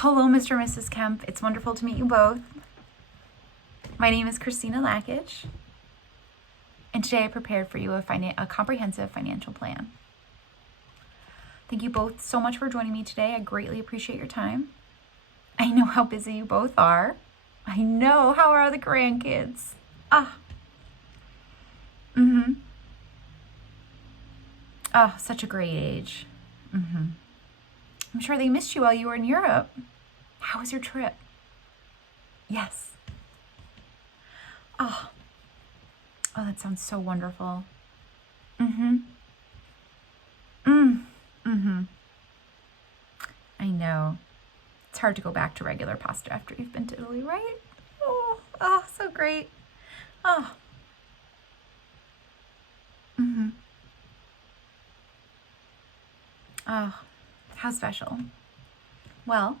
Hello, Mr. and Mrs. Kemp. It's wonderful to meet you both. My name is Christina Lackage, and today I prepared for you a comprehensive financial plan. Thank you both so much for joining me today. I greatly appreciate your time. I know how busy you both are. I know. How are the grandkids? Oh, such a great age. I'm sure they missed you while you were in Europe. How was your trip? Yes. Oh, that sounds so wonderful. I know. It's hard to go back to regular pasta after you've been to Italy, right? Oh, so great. Oh. Oh, how special. Well,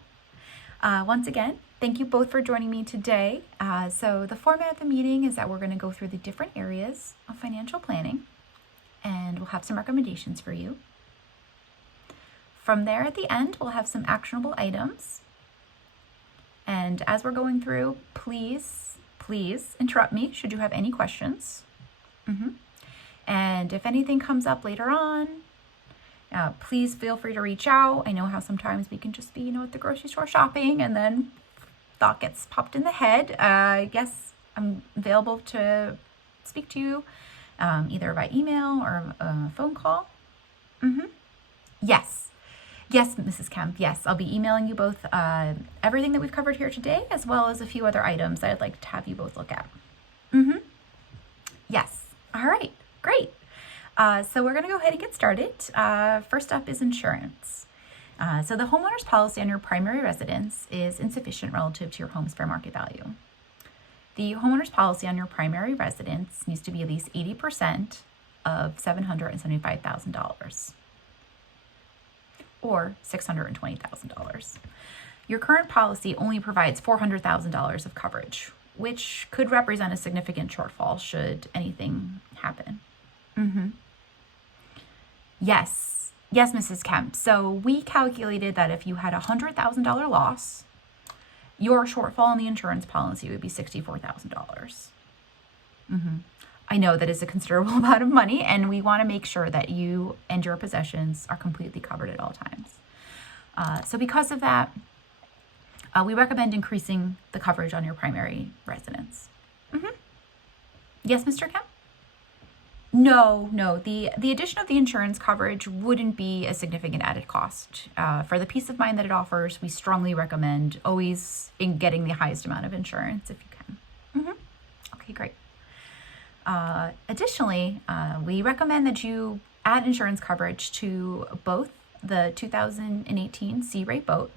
once again, thank you both for joining me today. So the format of the meeting is that we're going to go through the different areas of financial planning, and we'll have some recommendations for you. From there, at the end, we'll have some actionable items. And as we're going through, please interrupt me should you have any questions. And if anything comes up later on, please feel free to reach out. I know how sometimes we can just be, at the grocery store shopping and then thought gets popped in the head. Yes, I'm available to speak to you either by email or a phone call. Yes, Mrs. Kemp. Yes, I'll be emailing you both everything that we've covered here today, as well as a few other items that I'd like to have you both look at. Yes. All right. Great. So we're going to go ahead and get started. First up is insurance. So the homeowner's policy on your primary residence is insufficient relative to your home's fair market value. The homeowner's policy on your primary residence needs to be at least 80% of $775,000 or $620,000. Your current policy only provides $400,000 of coverage, which could represent a significant shortfall should anything happen. Yes, Mrs. Kemp. So we calculated that if you had a $100,000 loss, your shortfall in the insurance policy would be $64,000. I know that is a considerable amount of money, and we want to make sure that you and your possessions are completely covered at all times. So because of that, we recommend increasing the coverage on your primary residence. Yes, Mr. Kemp? No. The addition of the insurance coverage wouldn't be a significant added cost. For the peace of mind that it offers, we strongly recommend always in getting the highest amount of insurance if you can. Okay, great. Additionally, we recommend that you add insurance coverage to both the 2018 Sea Ray boat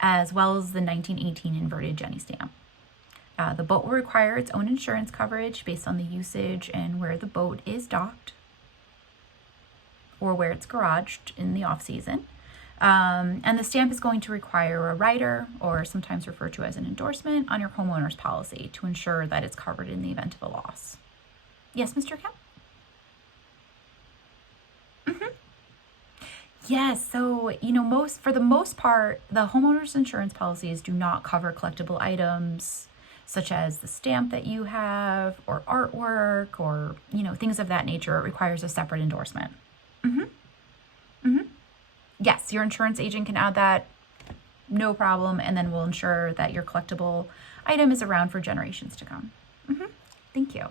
as well as the 1918 inverted Jenny stamp. The boat will require its own insurance coverage based on the usage and where the boat is docked or where it's garaged in the off-season. And the stamp is going to require a rider, or sometimes referred to as an endorsement, on your homeowner's policy to ensure that it's covered in the event of a loss. Yes, Mr. Kemp? Yes, so, for the most part, the homeowner's insurance policies do not cover collectible items such as the stamp that you have or artwork or, things of that nature. It requires a separate endorsement. Yes, your insurance agent can add that, no problem, and then we'll ensure that your collectible item is around for generations to come. Thank you.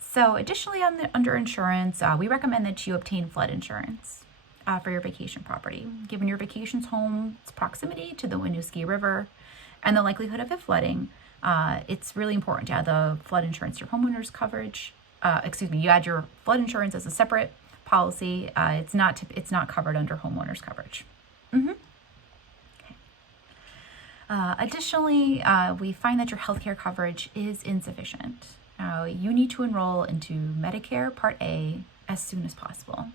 So additionally, under insurance, we recommend that you obtain flood insurance for your vacation property. Given your vacation's home's proximity to the Winooski River and the likelihood of it flooding, it's really important to add the flood insurance to your homeowner's coverage. You add your flood insurance as a separate policy. It's not covered under homeowners coverage. Okay. Additionally, we find that your healthcare coverage is insufficient. You need to enroll into Medicare Part A as soon as possible.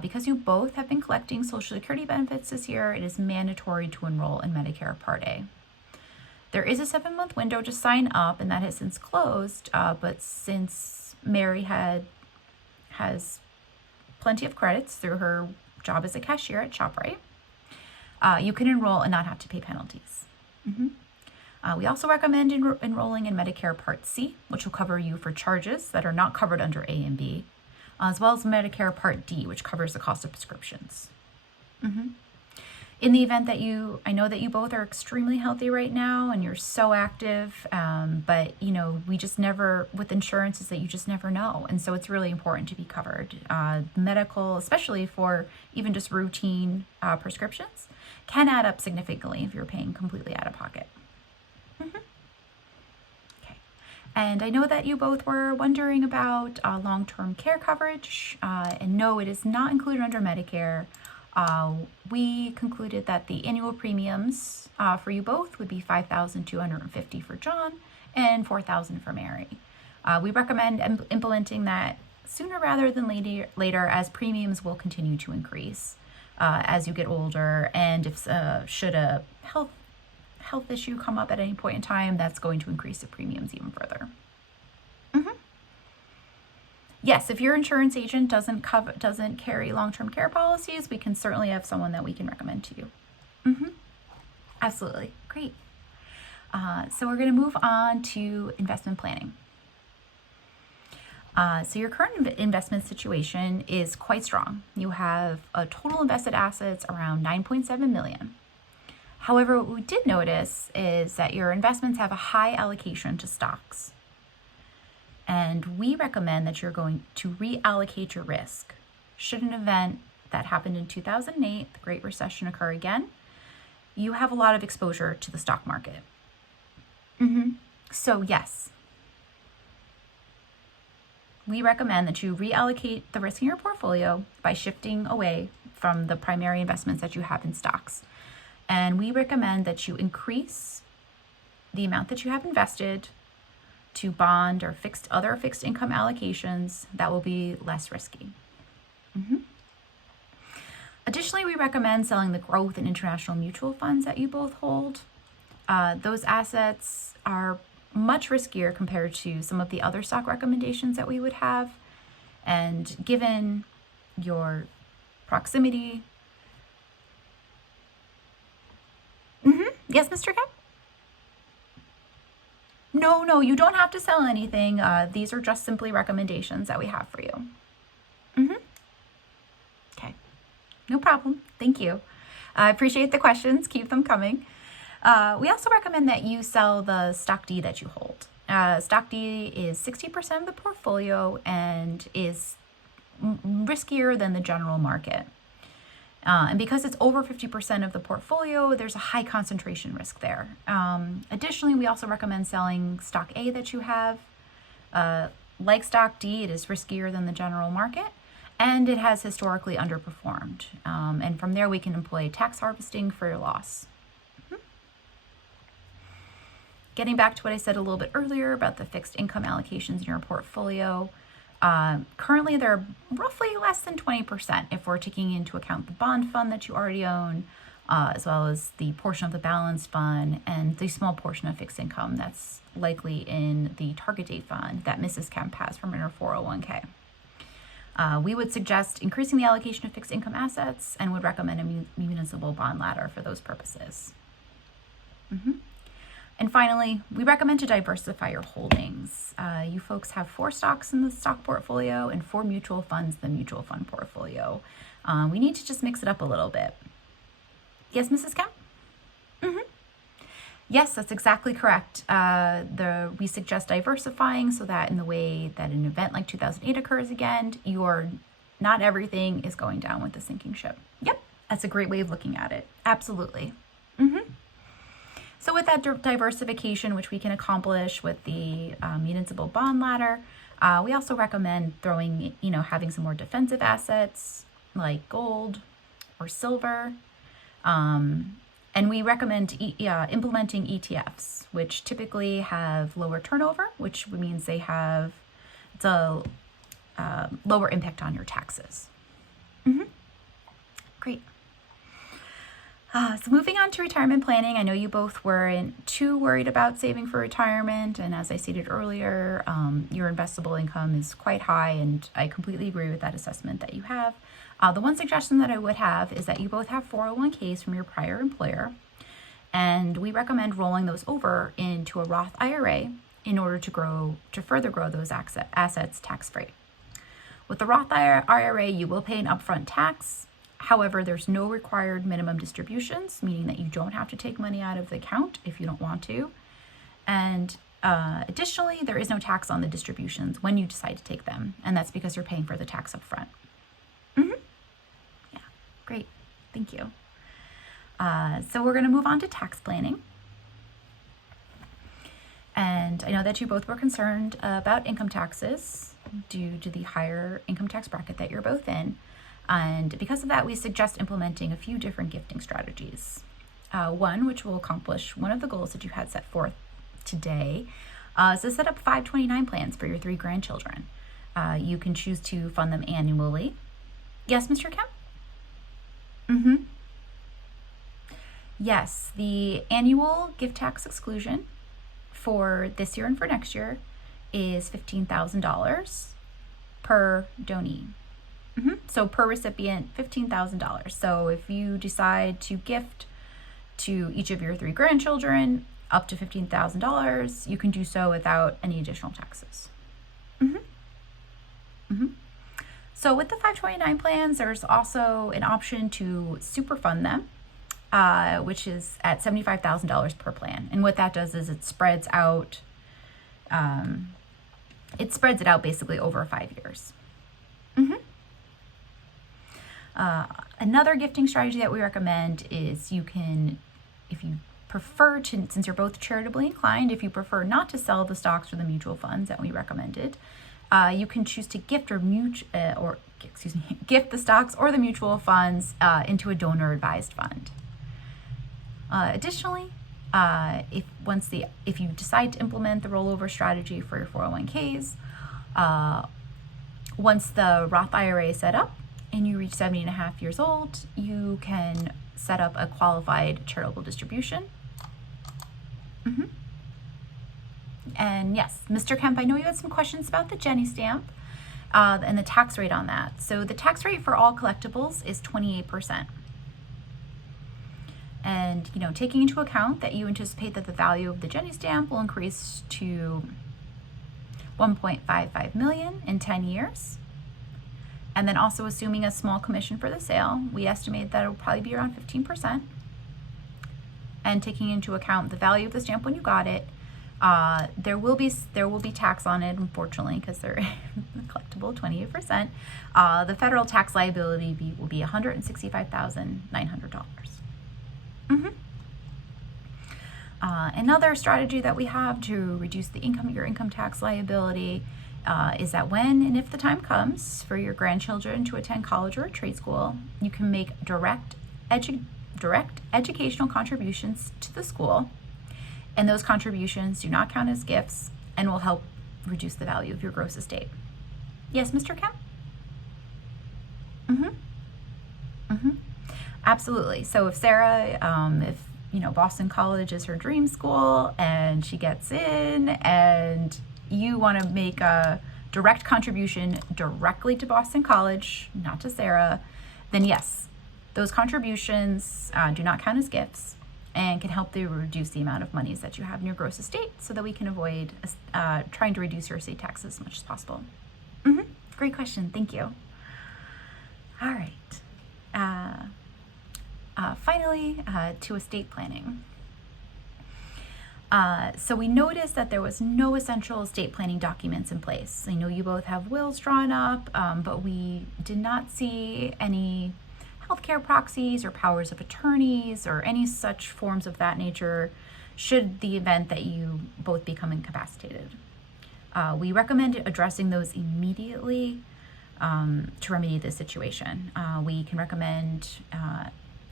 Because you both have been collecting Social Security benefits this year, it is mandatory to enroll in Medicare Part A. There is a 7-month window to sign up, and that has since closed, but since Mary has plenty of credits through her job as a cashier at ShopRite, you can enroll and not have to pay penalties. We also recommend enrolling in Medicare Part C, which will cover you for charges that are not covered under A and B, as well as Medicare Part D, which covers the cost of prescriptions. In the event that I know that you both are extremely healthy right now and you're so active, but we just never, with insurance, is that you just never know. And so it's really important to be covered. Medical, especially for even just routine prescriptions, can add up significantly if you're paying completely out of pocket. Okay. And I know that you both were wondering about long-term care coverage, and no, it is not included under Medicare. We concluded that the annual premiums for you both would be $5,250 for John and $4,000 for Mary. We recommend implementing that sooner rather than later, as premiums will continue to increase as you get older, and if should a health issue come up at any point in time, that's going to increase the premiums even further. Yes, if your insurance agent doesn't carry long-term care policies, we can certainly have someone that we can recommend to you. Absolutely. Great. So we're going to move on to investment planning. So your current investment situation is quite strong. You have a total invested assets around $9.7 million. However, what we did notice is that your investments have a high allocation to stocks. And we recommend that you're going to reallocate your risk. Should an event that happened in 2008, the Great Recession, occur again, you have a lot of exposure to the stock market. So yes, we recommend that you reallocate the risk in your portfolio by shifting away from the primary investments that you have in stocks. And we recommend that you increase the amount that you have invested to bond or other fixed income allocations that will be less risky. Additionally, we recommend selling the growth and international mutual funds that you both hold. Those assets are much riskier compared to some of the other stock recommendations that we would have. And given your proximity... Yes, Mr. Kemp? No, you don't have to sell anything. These are just simply recommendations that we have for you. Okay, no problem. Thank you. I appreciate the questions. Keep them coming. We also recommend that you sell the Stock D that you hold. Stock D is 60% of the portfolio and is riskier than the general market. And because it's over 50% of the portfolio, there's a high concentration risk there. Additionally, we also recommend selling Stock A that you have. Like Stock D, it is riskier than the general market, and it has historically underperformed. And from there, we can employ tax harvesting for your loss. Getting back to what I said a little bit earlier about the fixed income allocations in your portfolio, currently they're roughly less than 20% if we're taking into account the bond fund that you already own, as well as the portion of the balanced fund and the small portion of fixed income that's likely in the target date fund that Mrs. Kemp has from her 401k. We would suggest increasing the allocation of fixed income assets and would recommend a municipal bond ladder for those purposes. And finally, we recommend to diversify your holdings. You folks have 4 stocks in the stock portfolio and 4 mutual funds in the mutual fund portfolio. We need to just mix it up a little bit. Yes, Mrs. Kemp? Yes, that's exactly correct. We suggest diversifying so that in the way that an event like 2008 occurs again, not everything is going down with the sinking ship. Yep, that's a great way of looking at it. Absolutely. So with that diversification, which we can accomplish with the municipal bond ladder, we also recommend having some more defensive assets like gold or silver. And we recommend implementing ETFs, which typically have lower turnover, which means it's a lower impact on your taxes. Great. So moving on to retirement planning, I know you both weren't too worried about saving for retirement, and as I stated earlier, your investable income is quite high, and I completely agree with that assessment that you have. The one suggestion that I would have is that you both have 401ks from your prior employer, and we recommend rolling those over into a Roth IRA in order to further grow those assets tax-free. With the Roth IRA, you will pay an upfront tax. However, there's no required minimum distributions, meaning that you don't have to take money out of the account if you don't want to. And additionally, there is no tax on the distributions when you decide to take them, and that's because you're paying for the tax up front. Yeah, great. Thank you. So we're going to move on to tax planning. And I know that you both were concerned about income taxes due to the higher income tax bracket that you're both in. And because of that, we suggest implementing a few different gifting strategies. One, which will accomplish one of the goals that you had set forth today, is to set up 529 plans for your 3 grandchildren. You can choose to fund them annually. Yes, Mr. Kemp? Yes, the annual gift tax exclusion for this year and for next year is $15,000 per donee. So per recipient, $15,000. So if you decide to gift to each of your 3 grandchildren up to $15,000, you can do so without any additional taxes. So with the 529 plans, there's also an option to super fund them, which is at $75,000 per plan. And what that does is it spreads out basically over 5 years. Another gifting strategy that we recommend is you can, if you prefer to, since you're both charitably inclined, if you prefer not to sell the stocks or the mutual funds that we recommended, you can choose to gift gift the stocks or the mutual funds into a donor advised fund. Additionally, if you decide to implement the rollover strategy for your 401ks, once the Roth IRA is set up and you reach 70 and a half years old, you can set up a qualified charitable distribution. And yes, Mr. Kemp, I know you had some questions about the Jenny stamp and the tax rate on that. So the tax rate for all collectibles is 28%. And, taking into account that you anticipate that the value of the Jenny stamp will increase to $1.55 million in 10 years, and then also assuming a small commission for the sale, we estimate that it will probably be around 15%. And taking into account the value of the stamp when you got it, there will be tax on it, unfortunately, because they're collectible, 28%. The federal tax liability will be $165,900. Another strategy that we have to reduce your income tax liability is that when and if the time comes for your grandchildren to attend college or a trade school, you can make direct educational contributions to the school, and those contributions do not count as gifts and will help reduce the value of your gross estate. Yes, Mr. Kemp? Absolutely. So if Sarah, Boston College is her dream school and she gets in and you want to make a direct contribution directly to Boston College, not to Sarah, then yes, those contributions do not count as gifts and can help to reduce the amount of monies that you have in your gross estate so that we can avoid trying to reduce your estate taxes as much as possible. Great question. Thank you. All right. Finally, to estate planning. So we noticed that there was no essential estate planning documents in place. I know you both have wills drawn up, but we did not see any healthcare proxies or powers of attorneys or any such forms of that nature should the event that you both become incapacitated. We recommend addressing those immediately to remedy this situation. We can recommend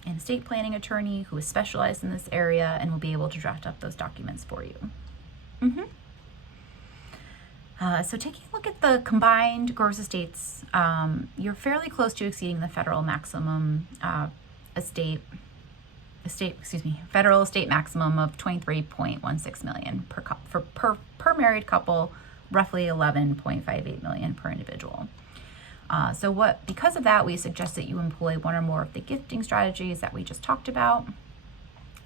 an estate planning attorney who is specialized in this area and will be able to draft up those documents for you. So taking a look at the combined gross estates, you're fairly close to exceeding the federal maximum estate federal estate maximum of 23.16 million per married couple, roughly 11.58 million per individual. Because of that, we suggest that you employ one or more of the gifting strategies that we just talked about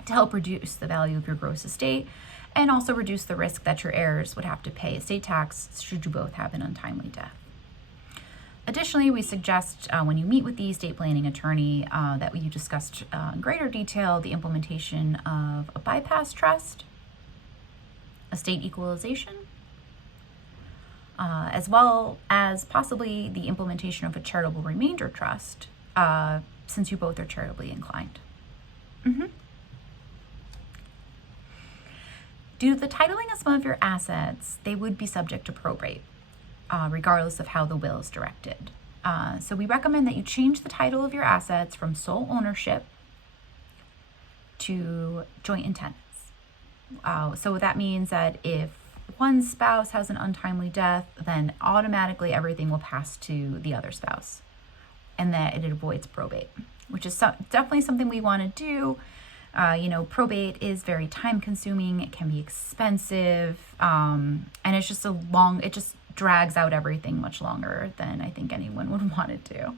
to help reduce the value of your gross estate and also reduce the risk that your heirs would have to pay estate tax should you both have an untimely death. Additionally, we suggest when you meet with the estate planning attorney that you discussed in greater detail the implementation of a bypass trust, estate equalization, as well as possibly the implementation of a charitable remainder trust, since you both are charitably inclined. Due to the titling of some of your assets, they would be subject to probate, regardless of how the will is directed. So we recommend that you change the title of your assets from sole ownership to joint in tenants. So that means that if one spouse has an untimely death, then automatically everything will pass to the other spouse, and that it avoids probate, which is definitely something we want to do. Probate is very time consuming. It can be expensive. And it's just it just drags out everything much longer than I think anyone would want it to.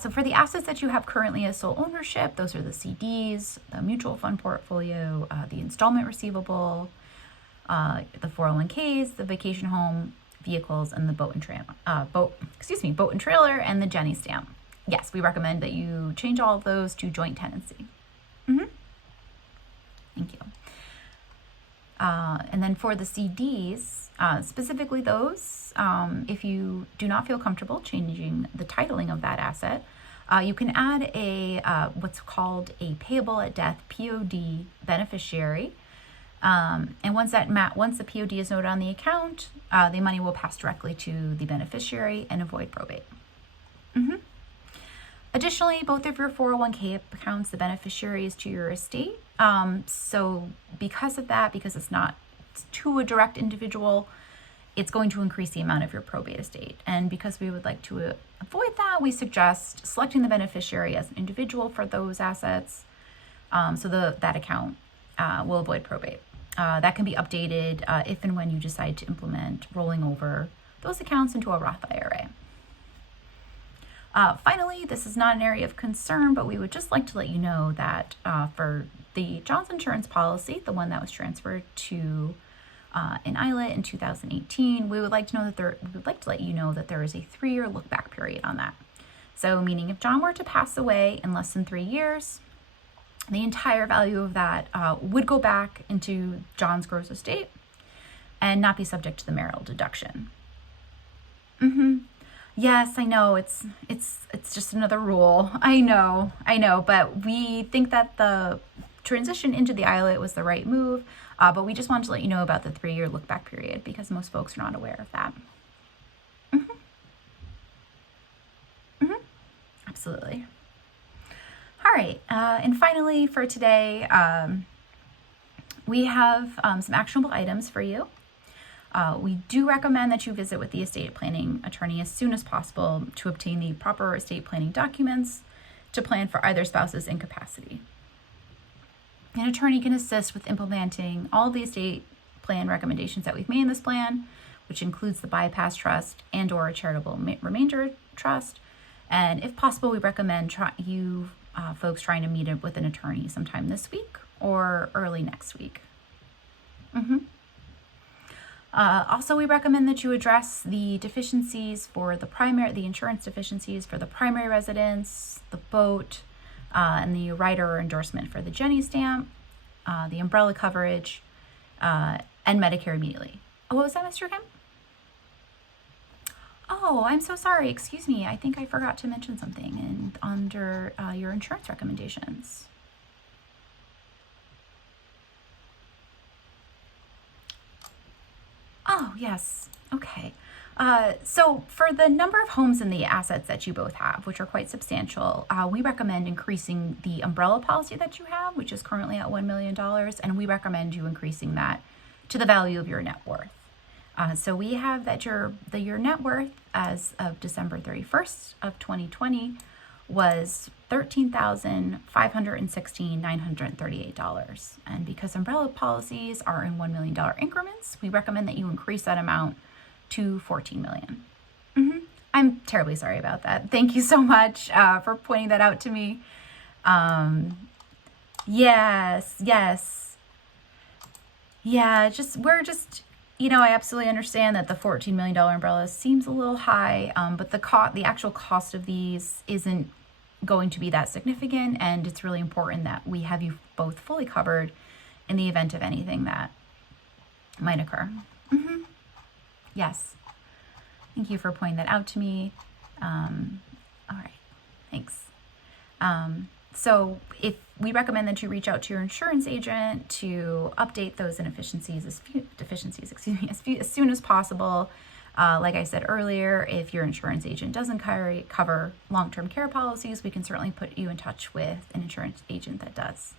So for the assets that you have currently as sole ownership, those are the CDs, the mutual fund portfolio, the installment receivable, the 401ks, the vacation home, vehicles, and the boat and trailer, and the Jenny stamp. Yes, we recommend that you change all of those to joint tenancy. Thank you. And then for the CDs, specifically those, if you do not feel comfortable changing the titling of that asset, you can add a what's called a payable at death POD beneficiary. And once the POD is noted on the account, the money will pass directly to the beneficiary and avoid probate. Additionally, both of your 401k accounts, the beneficiary is to your estate. So because of that, because it's not to a direct individual, it's going to increase the amount of your probate estate. And because we would like to avoid that, we suggest selecting the beneficiary as an individual for those assets. So that account will avoid probate. That can be updated if and when you decide to implement rolling over those accounts into a Roth IRA. Finally, this is not an area of concern, but we would just like to let you know that for the John's insurance policy, the one that was transferred to an ILA in 2018, we would like to let you know that there is a 3-year look back period on that. So meaning if John were to pass away in less than 3 years, the entire value of that would go back into John's gross estate and not be subject to the marital deduction. Yes, I know it's just another rule. I know, but we think that the transition into the ILA was the right move. But we just wanted to let you know about the 3-year look back period because most folks are not aware of that. Absolutely. All right, and finally for today, we have some actionable items for you. We do recommend that you visit with the estate planning attorney as soon as possible to obtain the proper estate planning documents to plan for either spouse's incapacity. An attorney can assist with implementing all the estate plan recommendations that we've made in this plan, which includes the bypass trust and or a charitable remainder trust. And if possible, we recommend folks trying to meet with an attorney sometime this week or early next week. Also, we recommend that you address the deficiencies for the insurance deficiencies for the primary residence, the boat, and the rider or endorsement for the Jenny stamp, the umbrella coverage, and Medicare immediately. Oh, what was that, Mr. Kemp? Oh, I'm so sorry. Excuse me. I think I forgot to mention something under your insurance recommendations. Oh, yes. Okay. So for the number of homes and the assets that you both have, which are quite substantial, we recommend increasing the umbrella policy that you have, which is currently at $1 million, and we recommend you increasing that to the value of your net worth. So we have that your net worth as of December 31st of 2020 was $13,516,938. And because umbrella policies are in $1 million increments, we recommend that you increase that amount to $14 million. I'm terribly sorry about that. Thank you so much for pointing that out to me. Yes. Yeah, I absolutely understand that the $14 million umbrella seems a little high, but the actual cost of these isn't going to be that significant, and it's really important that we have you both fully covered in the event of anything that might occur. Yes. Thank you for pointing that out to me. All right. Thanks. So if we recommend that you reach out to your insurance agent to update those deficiencies as soon as possible. Like I said earlier, if your insurance agent doesn't cover long-term care policies, we can certainly put you in touch with an insurance agent that does.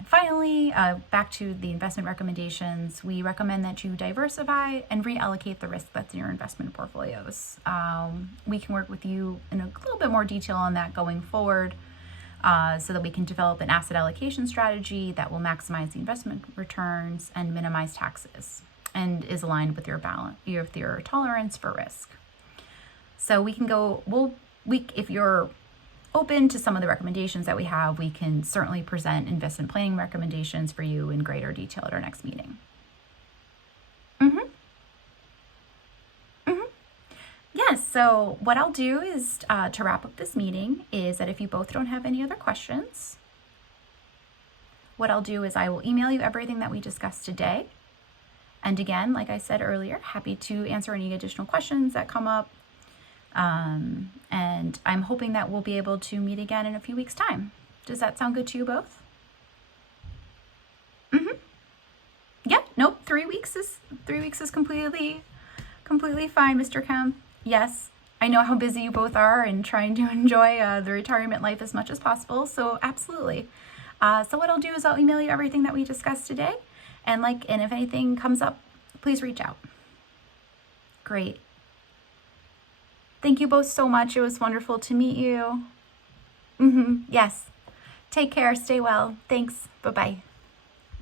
And finally, back to the investment recommendations, we recommend that you diversify and reallocate the risk that's in your investment portfolios. We can work with you in a little bit more detail on that going forward, so that we can develop an asset allocation strategy that will maximize the investment returns and minimize taxes, and is aligned with your tolerance for risk. So we can if you're open to some of the recommendations that we have, we can certainly present investment planning recommendations for you in greater detail at our next meeting. Yes, so what I'll do is, to wrap up this meeting, is that if you both don't have any other questions, what I'll do is I will email you everything that we discussed today. And again, like I said earlier, happy to answer any additional questions that come up. And I'm hoping that we'll be able to meet again in a few weeks' time. Does that sound good to you both? Yeah, nope, 3 weeks is completely fine, Mr. Kemp. Yes, I know how busy you both are and trying to enjoy the retirement life as much as possible, so absolutely. So what I'll do is I'll email you everything that we discussed today, and if anything comes up, please reach out. Great. Thank you both so much. It was wonderful to meet you. Yes. Take care. Stay well. Thanks. Bye-bye.